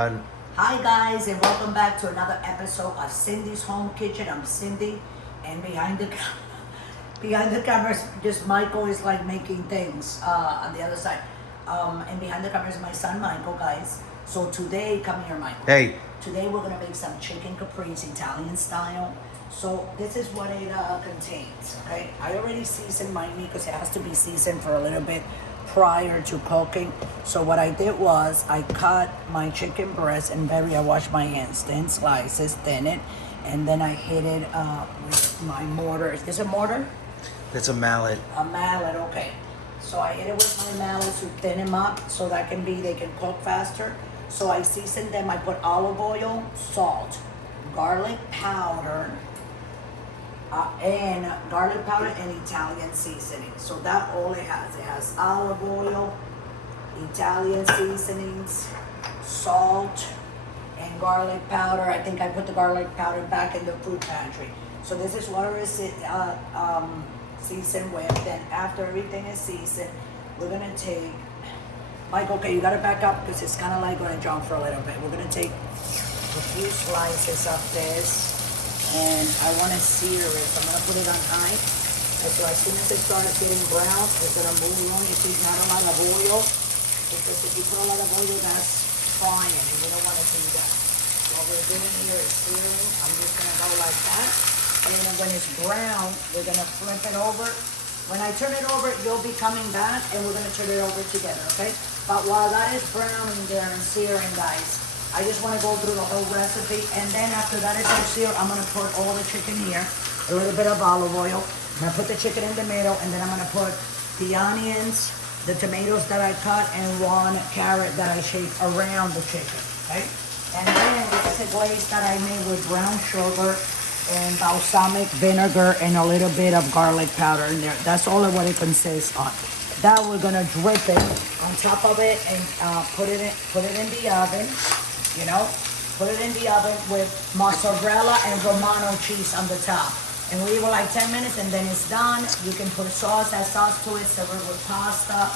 Hi guys, and welcome back to another episode of Cindy's Home Kitchen. I'm Cindy, and behind the cameras, just Michael is like making things on the other side. And behind the camera is my son Michael, guys. So today, come here, Michael. Hey. Today we're gonna make some chicken caprese Italian style. So this is what it contains. Okay, I already seasoned my meat because it has to be seasoned for a little bit prior to cooking. So what I did was I cut my chicken breast and I washed my hands, thin slices, thin it, and then I hit it with my mortar. Is this a mortar? That's a mallet. A mallet, okay. So I hit it with my mallet to thin them up so that they can cook faster. So I seasoned them. I put olive oil, salt, garlic powder, and Italian seasoning. So that all it has. It has olive oil, Italian seasonings, salt, and garlic powder. I think I put the garlic powder back in the food pantry. So this is what it is seasoned with. Then after everything is seasoned, we're gonna take, Mike, okay, you gotta back up because it's kind of like gonna jump for a little bit. We're gonna take a few slices of this. And I want to sear it. So I'm going to put it on high. And so as soon as it starts getting brown, it's going to move along. You see, not a lot of oil. Because if you put a lot of oil, that's frying. And we don't want to do that. What we're doing here is searing. I'm just going to go like that. And then when it's brown, we're going to flip it over. When I turn it over, you'll be coming back. And we're going to turn it over together, okay? But while that is browning there and searing, guys, I just want to go through the whole recipe, and then after that is all seared, I'm going to put all the chicken here, a little bit of olive oil. I'm going to put the chicken in the middle, and then I'm going to put the onions, the tomatoes that I cut, and 1 carrot that I shaped around the chicken, okay? And then this is a glaze that I made with brown sugar and balsamic vinegar and a little bit of garlic powder in there. That's all of what it consists of. Now we're going to drip it on top of it and put it in the oven. You know, put it in the oven with mozzarella and Romano cheese on the top. And we leave it like 10 minutes and then it's done. You can put sauce, add sauce to it, serve it with pasta.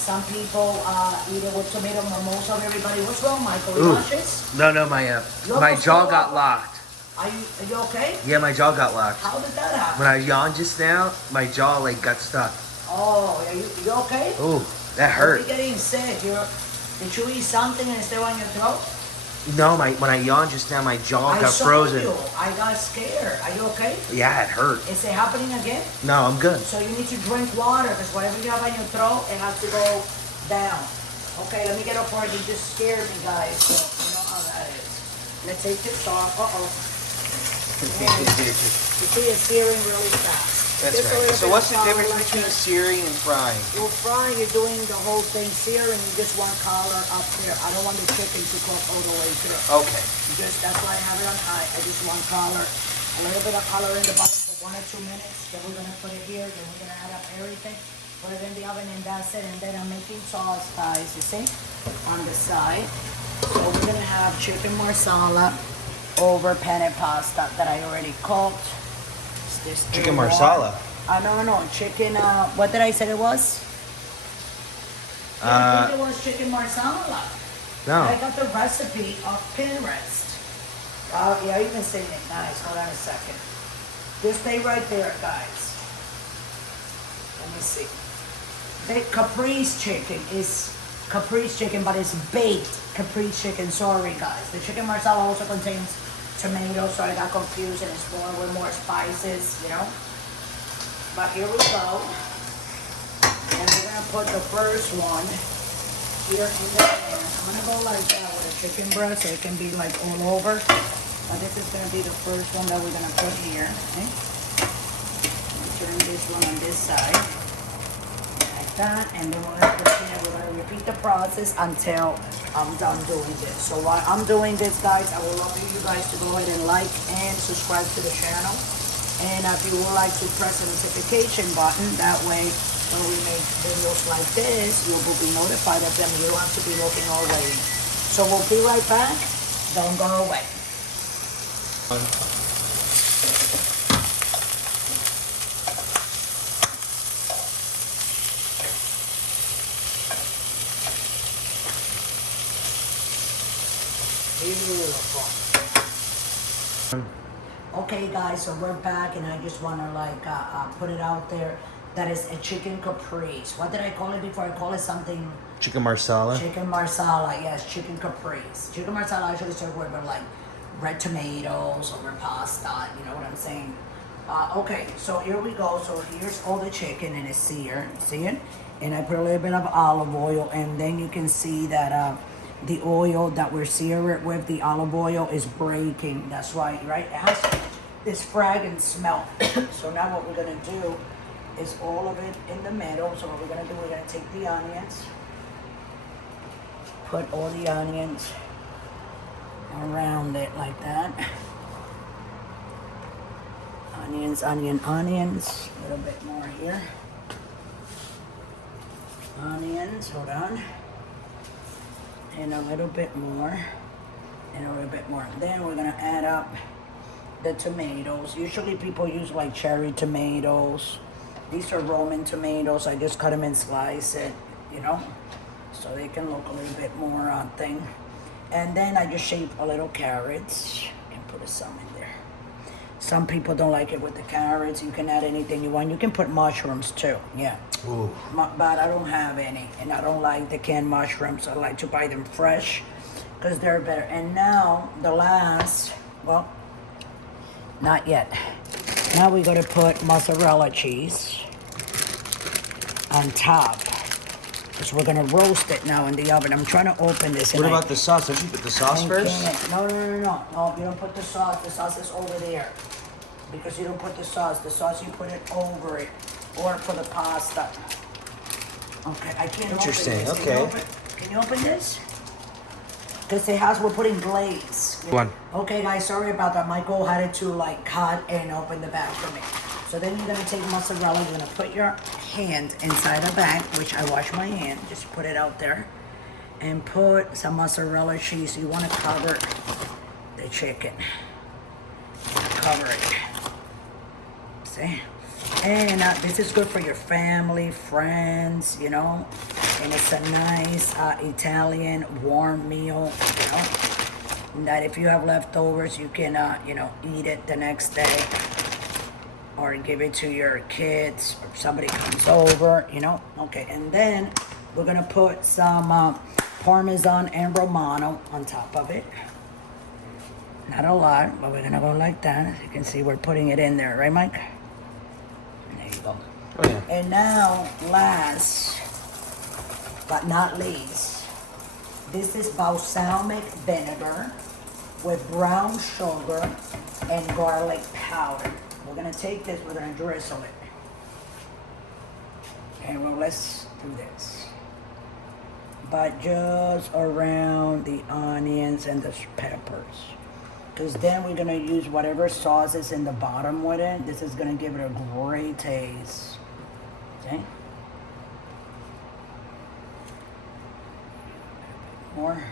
Some people eat it with tomato mimosa. Everybody, what's wrong, Michael? You nauseous? No, my jaw got locked. Are you okay? Yeah, my jaw got locked. How did that happen? When I yawned just now, my jaw like got stuck. Oh, you okay? Oh, that hurt. You're getting sick. Did you eat something and it's still in your throat? No, when I yawned just now, my jaw got frozen. I got scared. Are you okay? Yeah, it hurt. Is it happening again? No, I'm good. So you need to drink water because whatever you have in your throat, it has to go down. Okay, let me get up for it. You just scared me, guys. So you know how that is. Let's take this off. You see it's searing really fast. That's right. So what's the difference between searing and frying? Well, frying, you're doing the whole thing. Searing, you just want color up there. I don't want the chicken to cook all the way through. Okay. That's why I have it on high. I just want color, a little bit of color in the bottom for 1 or 2 minutes. Then we're gonna put it here. Then we're gonna add up everything. Put it in the oven and that's it. And then I'm making sauce, guys, you see, on the side. So we're gonna have chicken marsala over penne pasta that I already cooked. This Chicken marsala? No. Chicken, what did I say it was? I think it was chicken marsala. No. I got the recipe of Pinterest. Yeah, you can say it nice. Hold on a second. Just stay right there, guys. Let me see. The Caprese chicken is Caprese chicken, but it's baked Caprese chicken. Sorry, guys. The chicken marsala also contains tomatoes, so I got confused and it's more with more spices, you know. But here we go. And we're gonna put the first one here in the pan. I'm gonna go like that with a chicken breast so it can be like all over. But this is gonna be the first one that we're gonna put here. Okay? Turn this one on this side. Like that. And then we're gonna repeat the process until I'm done doing this. So while I'm doing this, guys, I would love for you guys to go ahead and like and subscribe to the channel. And if you would like to press the notification button, that way when we make videos like this, you will be notified of them. You don't have to be looking already. So we'll be right back. Don't go away. Beautiful. Okay, guys, so we're back, and I just want to like put it out there. That is a chicken caprese. What did I call it before? I call it something. Chicken marsala. Chicken marsala, yes, chicken caprese. Chicken marsala actually served with like red tomatoes over pasta. You know what I'm saying? Okay, so here we go. So here's all the chicken, and it's seared. See it? And I put a little bit of olive oil, and then you can see that the oil that we're searing with, the olive oil, is breaking. That's why, right? It has this fragrant smell. So now what we're gonna do is all of it in the middle. So what we're gonna do, we're gonna take the onions, put all the onions around it like that. Onions, onions. A little bit more here. Onions, hold on. And a little bit more. And a little bit more. Then we're gonna add up the tomatoes. Usually people use like cherry tomatoes. These are Roman tomatoes. I just cut them and slice it, you know, so they can look a little bit more thing. And then I just shape a little carrots and put some in there. Some people don't like it with the carrots. You can add anything you want. You can put mushrooms too, yeah. Ooh. But I don't have any, and I don't like the canned mushrooms. I like to buy them fresh because they're better. And now the last, well, not yet. Now we're gonna put mozzarella cheese on top. Because we're gonna roast it now in the oven. I'm trying to open this. What about the sauce? Don't you put the sauce first? No, you don't put the sauce. The sauce is over there. Because you don't put the sauce. The sauce, you put it over it. Or for the pasta. Okay, I can't Interesting, open this. okay. Can you open this? Because it has, we're putting glaze. One. Okay, guys, sorry about that. Michael had to like cut and open the bag for me. So then you're gonna take mozzarella. You're gonna put your hand inside the bag, which I wash my hand. Just put it out there, and put some mozzarella cheese. You want to cover the chicken. Cover it. See? And this is good for your family, friends, you know. And it's a nice Italian warm meal, you know. That if you have leftovers, you can, you know, eat it the next day. Or give it to your kids, or somebody comes over, you know. Okay, and then we're gonna put some parmesan and Romano on top of it. Not a lot, but we're gonna go like that. As you can see, we're putting it in there, right, Mike? There you go. Oh yeah. And now, last but not least, this is balsamic vinegar with brown sugar and garlic powder. We're gonna take this, we're gonna drizzle it. And well, let's do this. But just around the onions and the peppers. Because then we're gonna use whatever sauce is in the bottom with it. This is gonna give it a great taste. Okay? More.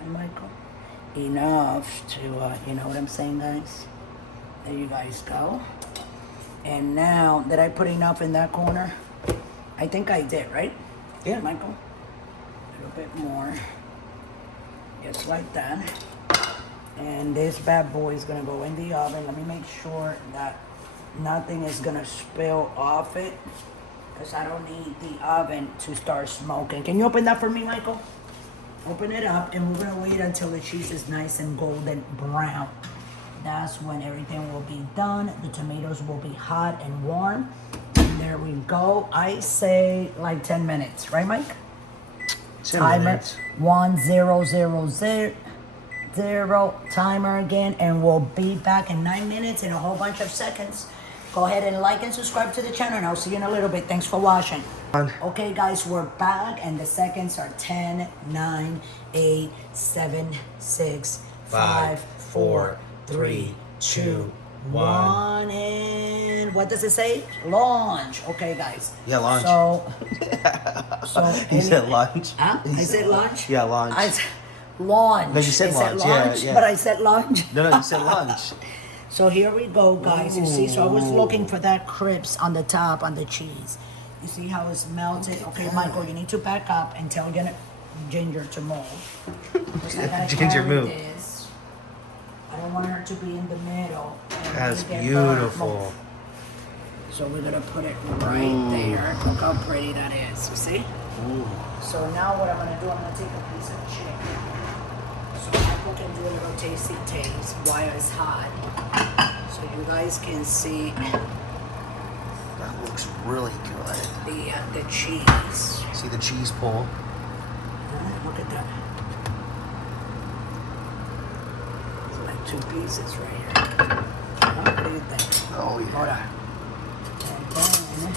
And Michael? Enough to, you know what I'm saying, guys? There you guys go. And now, did I put enough in that corner? I think I did, right? Yeah. Michael? A little bit more. Just like that. And this bad boy is gonna go in the oven. Let me make sure that nothing is gonna spill off it, because I don't need the oven to start smoking. Can you open that for me, Michael? Open it up, and we're gonna wait until the cheese is nice and golden brown. That's when everything will be done. The tomatoes will be hot and warm. And there we go. I say like 10 minutes, right, Mike? 10 Timer minutes. 1000. Timer again, and we'll be back in 9 minutes and a whole bunch of seconds. Go ahead and like and subscribe to the channel, and I'll see you in a little bit. Thanks for watching. Okay, guys, we're back, and the seconds are 10, 9, 8, 7, 6, 5, 4, 3, 2, 1. And what does it say? Launch. Okay, guys. Yeah, launch. So You said lunch. Huh? I said lunch? Yeah, launch. I said launch. No, you said I said launch, launch, yeah. but I said lunch. No, you said lunch. So here we go, guys. You see, so I was looking for that crisp on the top, on the cheese. You see how it's melted? Okay, Michael, you need to back up and tell ginger to mold. So I gotta Ginger carry move. this. I don't want her to be in the middle. and That's get burnt. beautiful. So we're gonna put it right there. Look how pretty that is, you see? Ooh. So now what I'm gonna do, I'm gonna take a piece of chicken. So Michael can do a little tasty taste while it's hot. So you guys can see That looks really good. the cheese. See the cheese pull? Look at that. It's like 2 pieces right here. What do you think? Oh yeah. Hold on. And then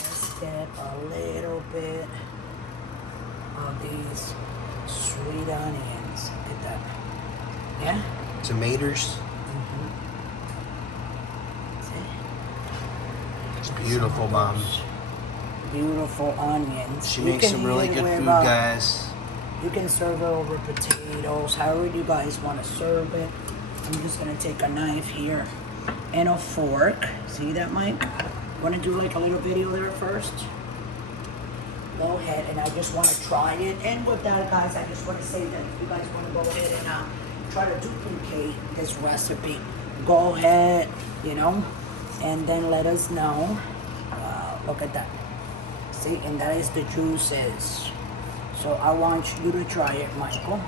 let's get a little bit of these sweet onions. Look at that. Yeah? Tomatoes. See? It's beautiful, Mom. Beautiful onions. She You makes can some really eat it good with, food, guys. You can serve it over potatoes, however you guys want to serve it. I'm just gonna take a knife here and a fork. See that, Mike? Want to do like a little video there first? Go ahead, and I just want to try it. And with that, guys, I just want to say that if you guys want to go ahead and try to duplicate this recipe, go ahead, you know, and then let us know. Look at that. See, and that is the juices. So I want you to try it, Michael.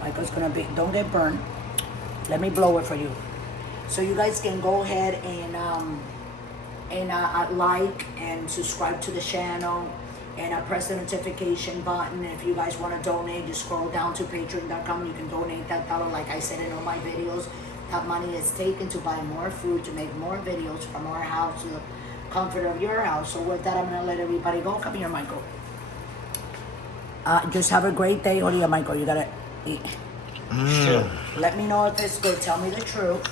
Michael's gonna be, don't get burned. Let me blow it for you. So you guys can go ahead and like and subscribe to the channel and press the notification button. If you guys want to donate, just scroll down to patreon.com. You can donate that dollar, like I said in all my videos. That money is taken to buy more food, to make more videos from our house to the comfort of your house. So with that, I'm gonna let everybody go. Come here, Michael. Just have a great day. Hold on, Michael. You gotta eat. Sure. Let me know if it's good. Tell me the truth.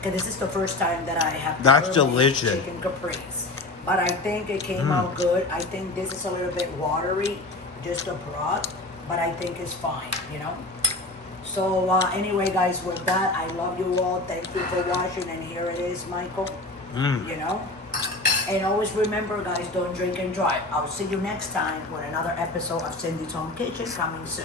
Okay, this is the first time that I have That's ever made delicious. chicken caprese. But I think it came out good. I think this is a little bit watery, just a broth, but I think it's fine, you know? So anyway, guys, with that, I love you all. Thank you for watching, and here it is, Michael. You know? And always remember, guys, don't drink and drive. I'll see you next time with another episode of Cindy's Home Kitchen coming soon.